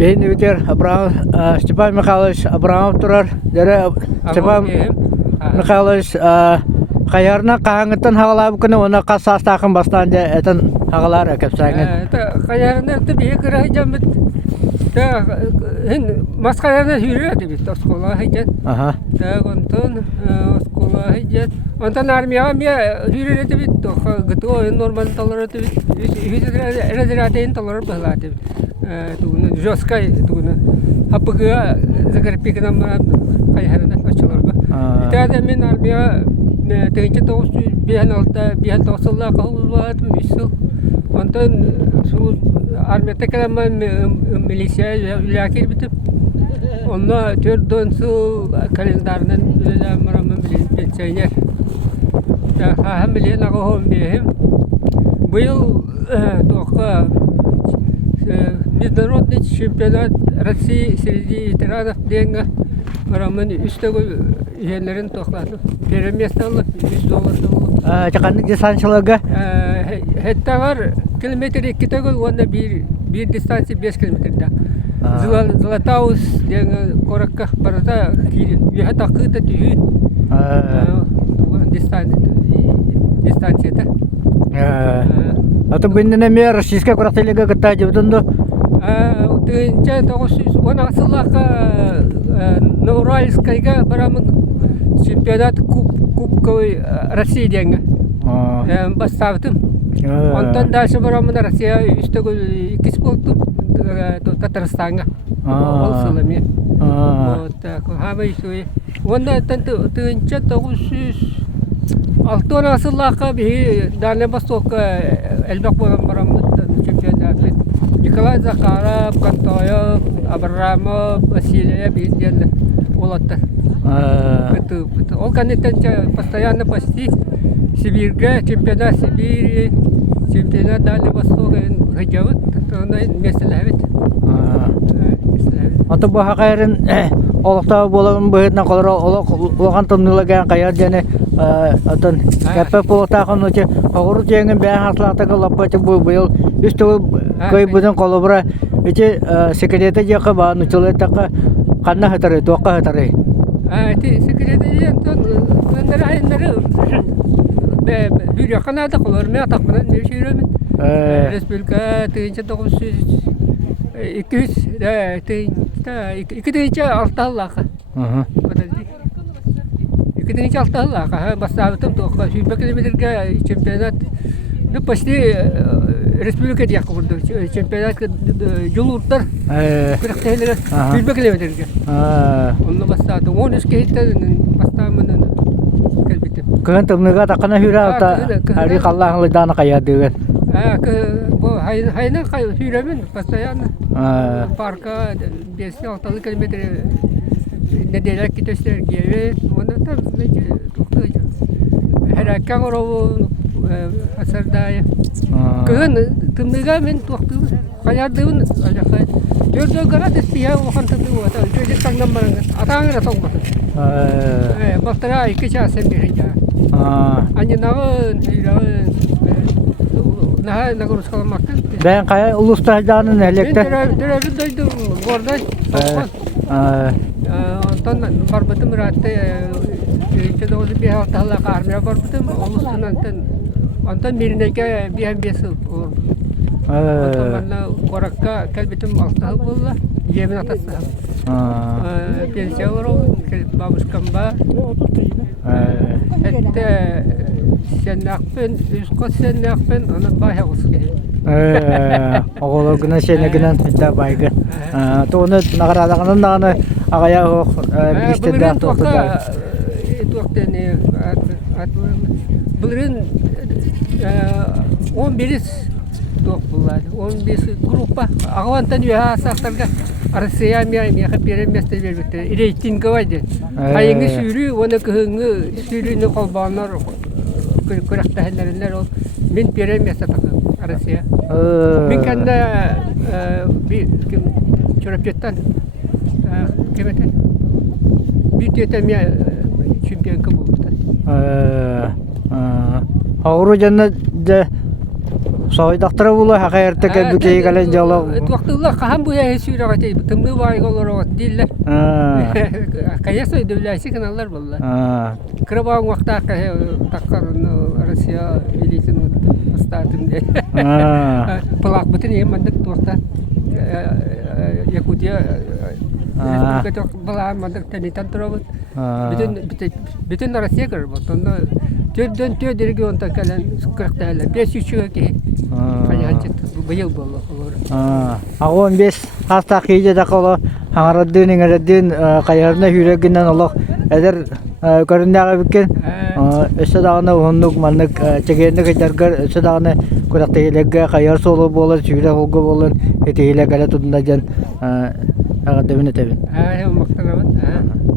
Бейін өтер Степан Михайлович Абрамов тұрар. Степан Михайлович қайарына қағыңыттан хағалабы күні оны қасастақын бастан де әтін хағалар әкепсәңін. Қайарына әтті бейі кірі жамыт. Масқайарына хүрі әді бейт, осқола хайден. Онтан осқола хайден. Онтан армияға мия хүрі әді бейт, ғыты ойын нормалын талар әді бейт. Разрядейін талар бұғыла әді бейт. Жоскай хапығыға зағарпекінен қайарына açılırdı. İtade men armiya tığınca toğuz bihan alta bihan toğsalla kahul vardım isu. Ondan şu armiya tekelama milisiya ülakir bitip. Onunla tördön su kalendarından maramı pensioner. Ha miliyen ağahım beyim. Bu yıl toğka Международный чемпионат России среди ветеранов Денга Роман үстегі жерлерін тоқтады. Первое место алып, $100 алып. Жақанның дистансияларға? Хеттағар километр 2-тегі, онда бір дистанция 5 километрда. Златаус деген қораққа барада веға тақыда түйі дистанцияда. Аты бұйнына мен российская құрақтайлығы күтті жібітінді? Тыңча 916-лақа Науральскайға барамын чемпионат Кубковый Россия денгі баставдым. Онтан дальше барамын Россия үстігі 2 болдым Татарстанға. Ол сылы мен. Хамы үстігі. Онда тыңча 916-лақа бейі Дальнебастокқа әлбәк болан барамын чемпионаты. Николай Захаров, Кантоев, Абрамов, Васильев, Индия, Олатта. Он, конечно, постоянно почти Сибирьга, чемпионат Сибири, чемпионат Дальнего Востока, Хаджават, то на месте ловит. Аты бұл хақайрын олықтау болығын бұғытна қолыра олған тұмнылыған қайар және атын кәпі болықтағын өте қоғыру теңін бән хасылақтығы лаппаты бұл үстігі көй бұдың қолы бұра өте секреті жеқі бағын ұчылы тақы қанна хытары, тоққа хытары. Секреті жеқі бүйрек қанады қолыр мен атақпынан мен шүйремін. Республика түйінші 200 алталлақа. Подожди. 200 алталлақа. Бастабытым тоққа 20 километрге чемпионат. Ну почти республика дияқы бұрды. Чемпионат жолуырттар. Күректейлері 20 километрге. Оны бастадым. 13 кейттен бастамынан кәлбетім. Күн тұмныға тақына хүрі алта әрі қаллағылы даны қаядығын. Хайна сүйремін постоянно. Парка 5-6 километр неделяк кетестер кеме. Оны там тоқтайды. Әрәккен ұрауы асардайы. Күн тұмныға мен тоқтығын. Қаядығын алақай. Жөрді ғарат істия оған тұмныға. Жөрді таңдан барыңыз. Атаңына тоңбатын. Бақтыра 2 часын берейді. Анинағын, үйрағын. Наға нагрузкалы мақтын. Бәйін қай ұлыстайданын әлекті? Мен түрәбін дойдым, ғордай. Онтан барбытым ратты, 9-5-6 армия барбытым, ұлыстын онтан мерінеге 5-5 орды. Онтан манна қораққа кәлбетім 6 болды, емін атасы. Пенсия ору, бабушкам бар. Әтті сеннақпен, үсқос сеннақпен, оның бая құсы келеді. Оғылы күні сенегінен үтті байгы. Тоғыны нағырадағының дағыны ағая оқ білістерді ақтоқтыдай. Бұлырын 11 тоқ болады. 11 группа. Ағуантан үйе асақтарға Россия мияқы переместі бербекті. Рейтингі байды. Айыңы сүйрі, оны күхіңі сүйріні қолбағынар көріқтәхінлерінлер ол. Мен переместі тақы Россия. Мен кәнді чөрапеттан кеметі. Бүйттетен мен чемпионка болды. Ауыру жәнні Сойдактыра булы хакаярты кебүкей гален жоло. Туактылла кахан бу яһэ сүрәгә тей тымны бай голор диллер. Каясой дөвләсе каналлар булла. Крабаң вакта таккар Россия элитин статым де. Плак бутын емандык туакта. Якутия республика бала мандык тенитан турабыт. Бүтүн Россия кер бут. Онда төдөн төд регион такалан кыркталар. 500 ке. Каянчы быйыл болду. Агон бес хаста кийде да коло хаңарадын иңередин каярына хүрегинен олох эдер көрүндөгө биккен өсө дагына ондук мандык чегенде кетергер өсө дагына курактегелеге каяр солу болор сүрө холго болор этегеле кале тудунда жан ага демине тебин. Мактанабын.